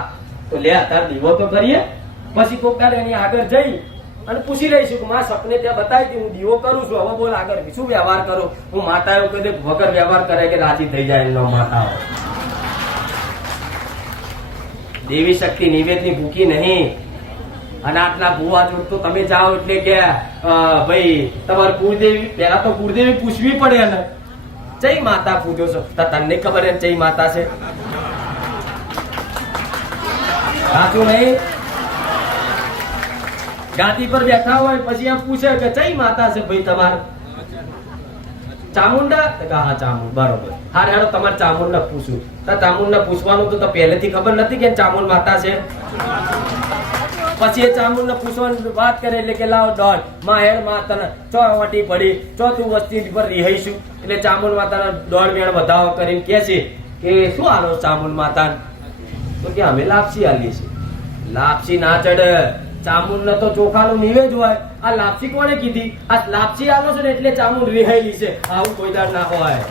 તો લે તાર દીવો તો કરીએ. પછી કોક એની આગળ જઈ અને પૂછી રહીશું કે માં સપને ત્યાં બતાવી હું દીવો કરું છું, હવે બોલ આગળ શું વ્યવહાર કરો. હું માતા એવું કહી દે વગર વ્યવહાર કરે કે રાજી થઈ જાય એનો માતા. દેવી શક્તિ નિવેદની ભૂખી નહીં. અનાથના ભુવા જોડ તો તમે જાઓ એટલે કે ભાઈ તમારે કુળદેવી, પેલા તો કુળદેવી પૂછવી પડે ને ચઈ માતા પૂછો છો, તને ખબર એમ ચઈ માતા છે, સાચું નહીં? ગાદી પર બેઠા હોય પછી એમ પૂછે કે ચઈ માતા છે ભાઈ તમારે? ચામુંડા? હા ચામુંડ, બરોબર. હારે હારો તમારે ચામુંડ ને પૂછું. ચામુંડ ને પૂછવાનું તો પહેલેથી ખબર નથી કે ચામુંડ માતા છે. પછી એ ચામુંડને પૂછવાની વાત કરે એટલે કે લાવ દોડ માં હેડ માં તને ચો વટી પડી ચો તું વસ્તી પર રિહાઈશું એટલે ચામુંડ માતાને દોડ વેણ વધાવો કરીને કહે છે કે શું આલો ચામુંડ માતા તો કે અમે લાપસી આલીએ છીએ લાપસી ના ચડે ચામુંડ તો ચોખાનું નિવેદ હોય આ લાપસી કોણે કીધી આ લાપસી આલો છે ને એટલે ચામુંડ રિહાયેલી છે આવું કોઈ દાડ ના હોય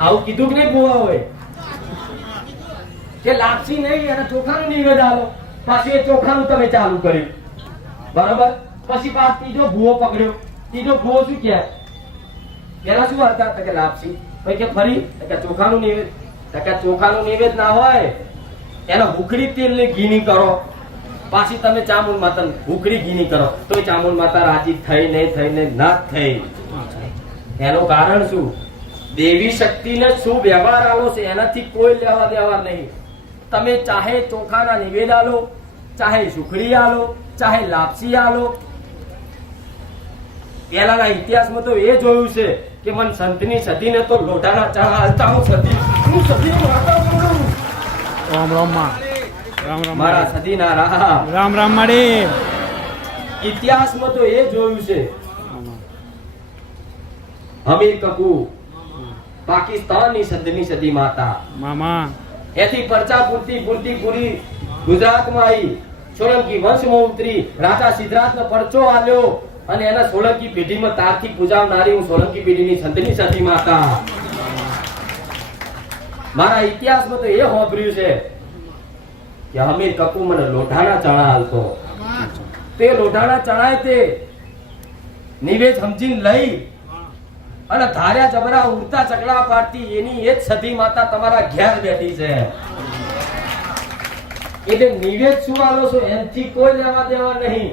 આવું કીધું કે નહીં ભૂવા હોય કે લાપસી નહીં અને ચોખાનું નિવેદ આલો પાછું એ ચોખાનું તમે ચાલુ કર્યું બરોબર પછી પાછ ત્રીજો ભૂવો પકડ્યો ત્રીજો ભૂવો શું કહે પેલા શું હતા તો કે લાપસી પછી કે ફરી તો કે ચોખાનું નિવેદ તો કે ચોખાનું નિવેદ ના હોય એના ભૂખડી તેલને ઘીની કરો પાછી તમે ચામુંડ માતા ભૂખડી ઘીની કરો તો ચામુંડ માતા રાજી થઈ નહીં ના થઈ એનું કારણ શું દેવી શક્તિને શું વ્યવહાર આલો છે એનાથી કોઈ લેવા દેવા નહીં તમે ચાહે ચોખાના નિવેદ આલો ચાહે સુખડી આલો ચાહે લાપસી આલો પહેલાના ઇતિહાસમાં તો એ જોયું છે કે મન સંતની સતીને તો લોઢાના ચા હાલતા હું સતી માતા બોલું રામ રામ માં રામ રામ મારા સતીના રાહ રામ રામ માડી ઇતિહાસમાં તો એ જોયું છે હમીર કપુ પાકિસ્તાનની સંતની સતી માતા મામા એથી પરચા પૂરી ગુજરાતમાં આવી સોલંકી વંશમાં ઉતરી રાજા સિદ્ધરાજનો પરચો આલ્યો અને એના સોલંકી પેઢીમાં તારથી પૂજાવનારી હું સોલંકી પેઢીની સંતની સતી માતા મારા ઇતિહાસમાં તો એ હોભર્યું છે કે હમીર કપુ મને લોઢાના ચણા હાલતો તે લોઢાના ચણાય તે નિવેદ સમજીને લઈ અને ધાર્યા જબરા ઉડતા ચકલા પાડતી એની એ જ સતી માતા તમારા ઘેર બેઠી છે એટલે નિવેદ શું આલો છો એનથી કોઈ લેવા દેવા નહીં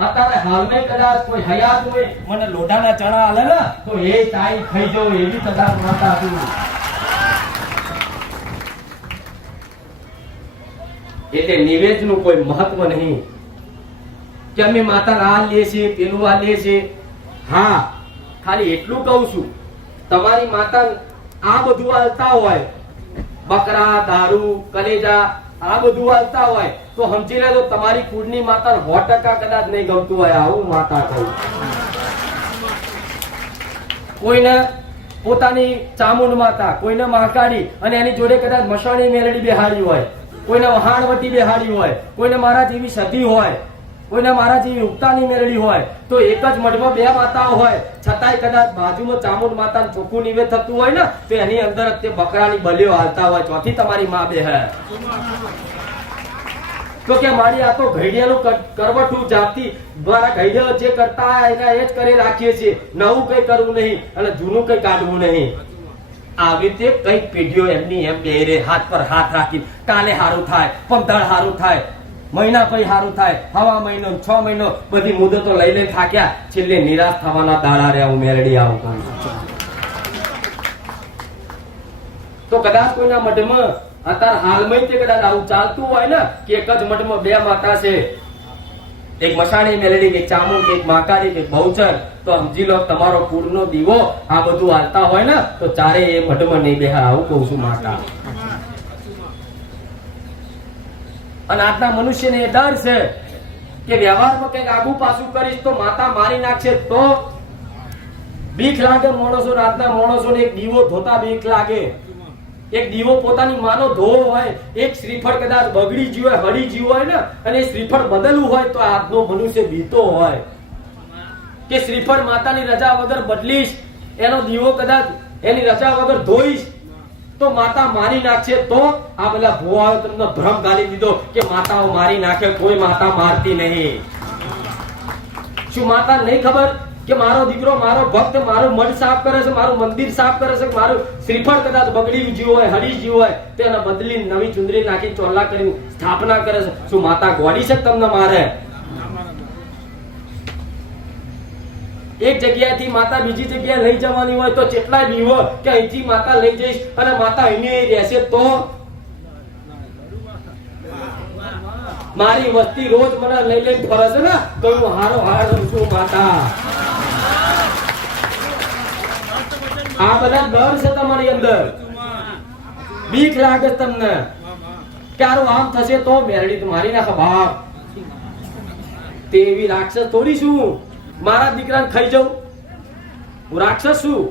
અત્યારે હાલમાં કદાચ કોઈ હયાત હોય મને લોઢાના ચણા આલે ને તો એ ટાઈ થઈ જાવ એવી કદાચ માતા છું એટલે નિવેદનું કોઈ મહત્વ નહીં કે અમે માતા આ લે છે પેલું આ લે છે હા ખાલી એટલું કહું છું તમારી માતા આ બધું હાલતા હોય બકરા દારૂ કલેજા આ બધું હાલતા હોય તો સમજી લેજો તમારી કુળની માતા 100% કદાચ નહીં ગમતું હોય આવું માતા કહું કોઈને પોતાની ચામુંડ માતા કોઈને મહાકાળી અને એની જોડે કદાચ મસાણી મેલડી બેહાડી હોય કોઈને વહાણવટી બેહાડી હોય કોઈને મારા જેવી સતી હોય કોઈને મારા જેવી ઉગતાની મેળડી હોય તો એક જ મઠમાં બે માતાઓ હોય છતાંય કદાચ બાજુમાં ચામુંડ માતાનું ચોખ્ખું નિવેદ થતું હોય ને તો એની અંદર તે બકરાની બલીઓ હાલતા હોય ચોથી તમારી માં બે હે તો કે મારી આ તો ઘડિયાનું કરવટું જાતી દ્વારા ઘડિયાઓ જે કરતા એના એ જ કરી રાખીએ છીએ નવું કઈ કરવું નહીં અને જૂનું કઈ કાઢવું નહીં આવી રીતે કઈ પેઢીઓ એમની એમ બેરે હાથ પર હાથ રાખી કાલે હારું થાય પંદર હારું થાય મહિના પછી હારું થાય હવા મહિનો 6 મહિનો બધી મુદતો લઈ લઈને થાક્યા છેલ્લે નિરાશ થવાના દાડા રે હું મેરડી આવું કહું તો કદાચ કોઈના મઠમાં અત્યારે હાલમાં તે કદાચ આવું ચાલતું હોય ને કે એક જ મઠમાં બે માતા છે એક મસાણી મેલડી એક ચામુંડ એક મહાકાળી એક બહુચર તો સમજી લો તમારો કુળનો દીવો આ બધું હાલતા હોય ને તો ચારે એ મઠમાં નહીં બેહા આવું કહું છું માતા અને આજના મનુષ્યને એ ડર છે કે વ્યવહારમાં કઈક આગુ પાછું કરીશ તો માતા મારી નાખશે તો બીક લાગે માણસો આજના માણસોને એક દીવો ધોતા બીક લાગે એક દીવો પોતાની માનો ધોવો હોય એક શ્રીફળ કદાચ બગડી ગયું હોય હળી ગયું હોય ને અને એ શ્રીફળ બદલવું હોય તો આજનો મનુષ્ય બીતો હોય કે શ્રીફળ માતાની રજા વગર બદલીશ એનો દીવો કદાચ એની રજા વગર ધોઈશ તો માતા મારી નાખશે તો આ પેલા ભુવાઓ તમને ભ્રમ ગાલી દીધો કે માતાઓ મારી નાખે કોઈ માતા મારતી નહીં શું માતા નહીં ખબર કે મારો દીકરો મારો ભક્ત મારું મન સાફ કરે છે મારું મંદિર સાફ કરે છે મારું શ્રીફળ કદાચ બગડી ગયું હોય હળી ગયું હોય તો એને બદલી નવી ચુંદડી નાખી ચોલા કરી સ્થાપના કરે છે શું માતા ગોડી છે તમને મારે એક જગ્યાએથી માતા બીજી જગ્યાએ લઈ જવાની હોય તો કેટલા દીવો કે અહીંથી માતા લઈ જઈશ અને માતા અહીં રહેશે તો મારી વસ્તી રોજ મને લઈ લઈને ફરે છે ને કયું હારો હારો શું માતા આ બધા ડર છે તમારી અંદર બીક લાગે તમને કે આરું આમ થશે તો મેરડી તો મારી નાખે બાપ. તેવી રાક્ષસ થોડી છું મારા દીકરાને ખાઈ જાઉં. હું રાક્ષસ છું.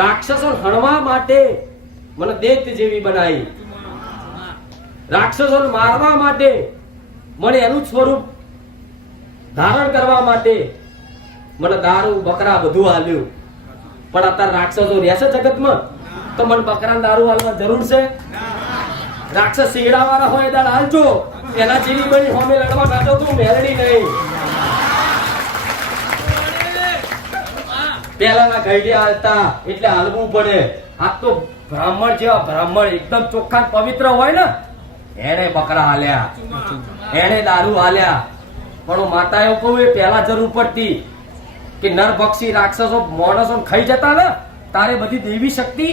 રાક્ષસો હણવા માટે મને દૈત્ય જેવી બનાવી. રાક્ષસો મારવા માટે મને એનું જ સ્વરૂપ ધારણ કરવા માટે મને દારૂ બકરા બધું હાલ્યું. પણ અત્યારે રાક્ષસો રહેશે જગતમાં તો મને બકરા દારૂ હાલવા જરૂર છે? રાક્ષસ શીગડા વાળા હોય દાળ હાલજો, એના જેવી બની હોમે લડવા કાઢો તું મેલડી નહીં. પેલાના ઘઈડિયા હાલતા એટલે હાલવું પડે. આ તો બ્રાહ્મણ જેવા બ્રાહ્મણ એકદમ ચોખ્ખા ને પવિત્ર હોય ને એને બકરા હાલ્યા, એને દારૂ હાલ્યા. પણ હું માતા એવું કહું એ પહેલા જરૂર પડતી કે નરભક્ષી રાક્ષસો માણસો ખાઈ જતા ને તારે બધી દેવી શક્તિ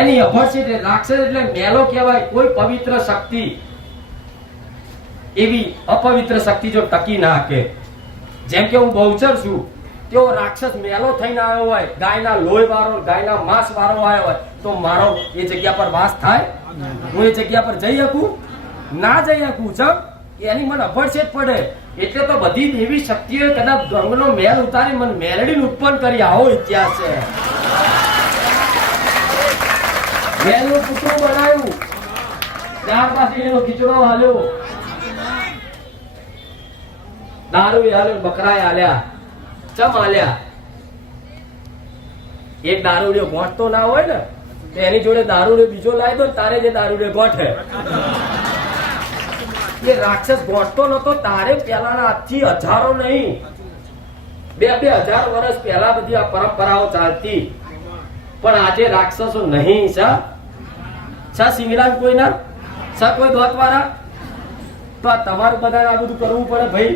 એની અભર છે. રાક્ષસ એટલે મેલો કહેવાય. કોઈ પવિત્ર શક્તિ એવી અપવિત્ર શક્તિ જો ટકી ના કે, જેમ કે હું બહુચર છું તેઓ રાક્ષસ મેલો થઈને આવ્યો હોય, ગાયના લોહી વાળો ગાયના માંસ વાળો આવ્યો હોય તો મારો એ જગ્યા પર વાસ થાય? હું એ જગ્યા પર જઈ શકું? ના જઈ શકું. ચમ એની મને અભડછેદ પડે. એટલે તો બધી દેવી શક્તિઓ કદાચ ગંગનો મેલ ઉતારી મને મેલડીને ઉત્પન્ન કરી. આવો ઇતિહાસ છે. મેલનું પુતળું બનાવ્યું, ત્યારબાદ એનો ખીચડો હાલ્યો, દારૂ હાલ્યો, બકરાએ હાલ્યા. ચમ હાલ્યા? એક દારૂડિયો ગોઠતો ના હોય ને તો એની જોડે દારૂડિયો બીજો લાવી દો, તારે જે દારૂડિયો ગોઠે. એ રાક્ષસ ગોઠતો નતો તારે પેલાના આજથી હજારો નહીં 2000 વર્ષ પહેલા બધી આ પરંપરાઓ ચાલતી. પણ આજે રાક્ષસો નહીં. સિંગડા કોઈના કોઈ દોતવાળા તો આ તમારું બધાને આ બધું કરવું પડે ભાઈ.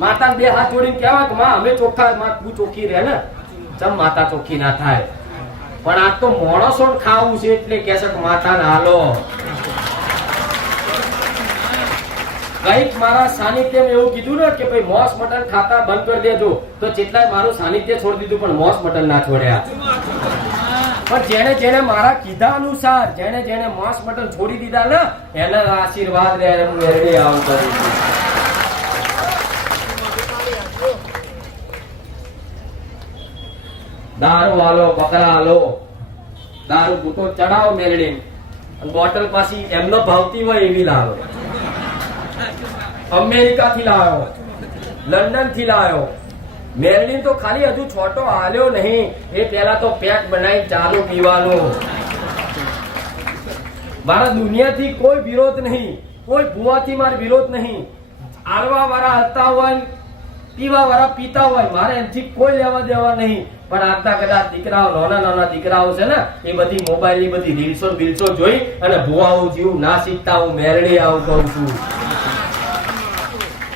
માતા બે હાથ જોડીને કહેવાય કે માં અમે ચોખ્ખા, માં તું ચોખ્ખી રહે ને. ચમ માતા ચોખ્ખી ના થાય? પણ આ તો માણસો ખાવું છે એટલે કે છે કે માતા ને હાલો. કઈક મારા સાનિધ્યમાં એવું કીધું ને કે ભાઈ મોસ મટન ખાતા બંધ કરી દેજો, તો જેટલાય મારું સાનિધ્ય છોડી દીધું પણ મોસ મટન ના છોડ્યા. પણ જેને જેને મારા કીધા અનુસાર જેને જેને મોસ મટન છોડી દીધા ને એને આશીર્વાદ રહે. હું મેરડી આવું કરું છું. દારૂ હાલો, બકરા હાલો, દારૂ બૂટો ચડાવો મેલડી, બોટલ પાછી એમનો ભાવતી હોય એવી લાવો. અમેરિકા થી લાવ્યો, લંડન થી લાવ્યો. મેલડી તો ખાલી હજુ છોટો હાલ્યો નહીં, એ પેલા તો પેક બનાવી ચાલુ પીવાનું. મારા દુનિયાથી કોઈ વિરોધ નહીં, કોઈ ભૂવાથી મારો વિરોધ નહીં. આળવા વાળા હલતા હોય, પીવા વાળા પીતા હોય, મારે એમથી કોઈ લેવા દેવા નહીં. પણ આજના કદાચ દીકરાઓ નાના દીકરાઓ છે ને એ બધી મોબાઈલ ની બધી રીલ્સો જોઈ અને ભૂવાઓ જેવું ના શીખતા હું મેરડી આવું કહું છું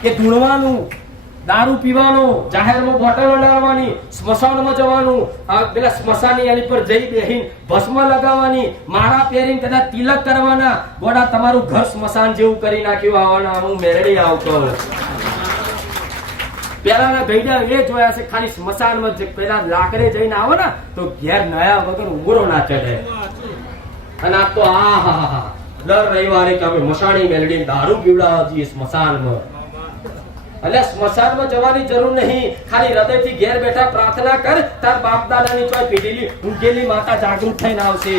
કે ધૂણવાનું, દારૂ પીવાનું, જાહેરમાં બોટલ લડાવવાની, સ્મશાનમાં જવાનું, પેલા સ્મશાની એની પર જઈ બેહીને ભસ્મ લગાવવાની, માળા પહેરીને કદાચ તિલક કરવાના. ગોડા તમારું ઘર સ્મશાન જેવું કરી નાખ્યું આવવાના. હું મેરડી આવું કહું. પેલાના ગઈડા એ જોયા છે ખાલી સ્મશાનમાં પેલા લાકડે જઈને આવો ને તો ઘેર નયા વગર ઉંગરો ના ચડે. અને આ તો દર રવિવારે કે અમે મસાણી મેલડી દારૂ પીવડાવવા જઈએ સ્મશાનમાં. એટલે સ્મશાનમાં જવાની જરૂર નહીં. ખાલી હૃદયથી ઘેર બેઠા પ્રાર્થના કર, તાર બાપ દાદાની ચોય પીઢેલી ઊંઘેલી માતા જાગૃત થઈને આવશે.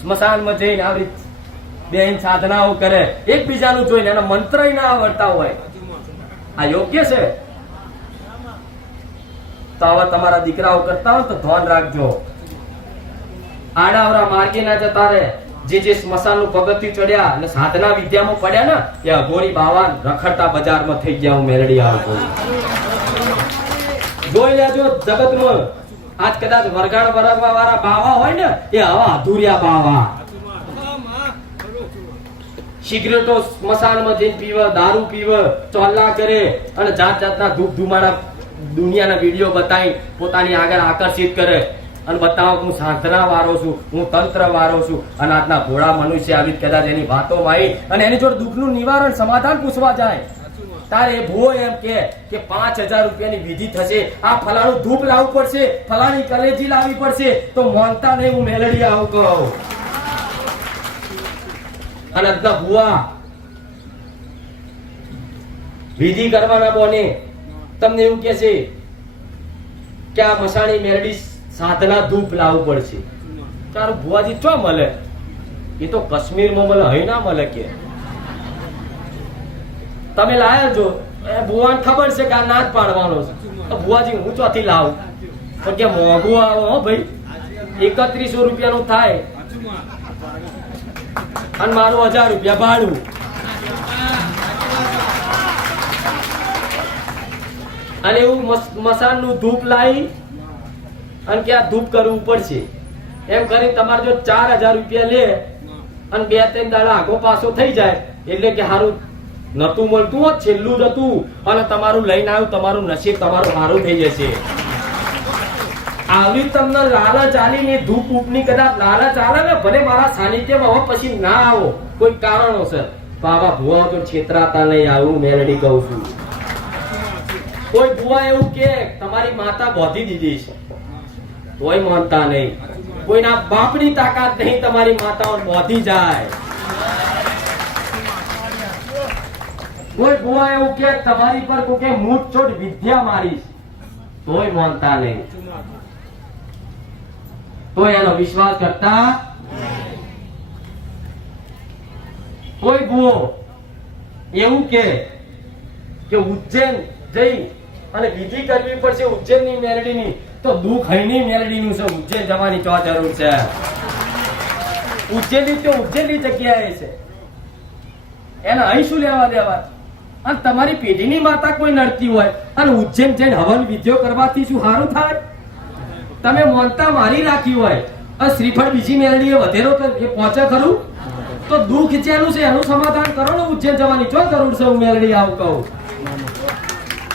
સ્મશાનમાં જઈને આવી બેન સાધનાઓ કરે, એકબીજાનું જોઈને એના મંત્ર ના આવડતા હોય. આ યોગ્ય છે? તો આવા તમારા દીકરાઓ કરતા હોય તો ધ્યાન રાખજો. આડાવરા માર્ગે ના જતા રહે. જે સ્મશાનનું પગથિયું ચડ્યા અને સાધના વિદ્યામાં પડ્યા ને એ અઘોરી બાવા રખડતા બજારમાં થઈ ગયા. હું મેલડી આવતો જોઈ લેજો જગતમાં. આજ કદાચ વરગાડ વરગવા વાળા બાવા હોય ને એ આવા અધૂરિયા બાવા. સિગરેટો સ્મશાનમાં જઈને પીવે, દારૂ પીવે, ચોલ્લા કરે અને જાત જાતના ધૂપ ધુમાડા દુનિયાના વિડીયો બતાવી પોતાની આગળ આકર્ષિત કરે અને બતાવો હું સાધના વાળો છું, હું તંત્ર વાળો છું. અને આજના ભોળા મનુષ્ય આવી કદાચ એની વાતોમાં આવી અને એની જોડે દુઃખનું નિવારણ સમાધાન પૂછવા જાય તારે એ ભૂવો એમ કે 5000 રૂપિયાની વિધિ થશે, આ ફલાણું ધૂપ લાવવું પડશે, ફલાણી કલેજી લાવવી પડશે, તો માનતા નહીં હું મેલડી આવું કહું. અને અદના ભૂવા વિધિ કરવાના બોને તમને એવું કે છે કે આ મસાણી મેલડી સાધના ધૂપ લાવવું પડશે. તારું ભુવાજી ચો મળે? એ તો કાશ્મીરમાં મળે, અહીં ના મળે. કે તમે લાયા છો, એ ભુવાને ખબર છે કે આ ના જ પાડવાનો છે, તો ભુવાજી હું ચોથી લાવું? તો કે મોંઘું આવો હો ભાઈ, 3100 રૂપિયાનું થાય અને મારું 1000 રૂપિયા ભાડું. અને એવું મસાનનું ધૂપ લાવી અને કે આ ધૂપ કરવું પડશે એમ કરી તમારે જો 4000 રૂપિયા લે અને 2-3 દાડા આગો પાછો થઈ જાય એટલે કે હારું નતું મળતું હોત, છેલ્લું જ હતું અને તમારું લઈને આવ્યું, તમારું નસીબ તમારું સારું થઈ જશે. આવી તમને લાલચ આલીને ધૂપ ઉપની કદાચ લાલચ આલે ને, ભલે મારા સાનિધ્યમાં હો પછી ના આવો કોઈ કારણોસર, તો આવા ભુવા તો છેતરાતા નહીં. આવું મેલડી કહું છું. કોઈ ભુવા એવું કે તમારી માતા બોધી દીધી છે તોય માનતા નહીં. કોઈના બાપની તાકાત નહીં તમારી માતાઓ બોધી જાય. કોઈ ભુવા એવું કે તમારી પર કોઈ મૂઠ વિદ્યા મારી તોય માનતા નહીં. તો એનો વિશ્વાસ કરતા. કોઈ ભુવો એવું કે ઉજ્જૈન જઈ અને વિધિ કરવી પડશે ઉજ્જૈનની મેલડીની, તો દુઃખ અહીંની મેલડીનું છે. ઉજ્જૈન જવાની તો જરૂર છે. ઉજ્જૈનની તો ઉજ્જૈનની જગ્યાએ છે, એને અહીં શું લેવા દેવા? અને તમારી પેઢીની માતા કોઈ નડતી હોય અને ઉજ્જૈન જઈને હવન વિધિઓ કરવાથી શું સારું થાય? તમે માનતા મારી રાખી હોય અને શ્રીફળ બીજી મેલડીએ વધેરો એ પહોંચે ખરું? તો દુઃખ જેનું છે એનું સમાધાન કરો ને. ઉજ્જૈન જવાની જો જરૂર છે, હું મેલડી આવું કહું.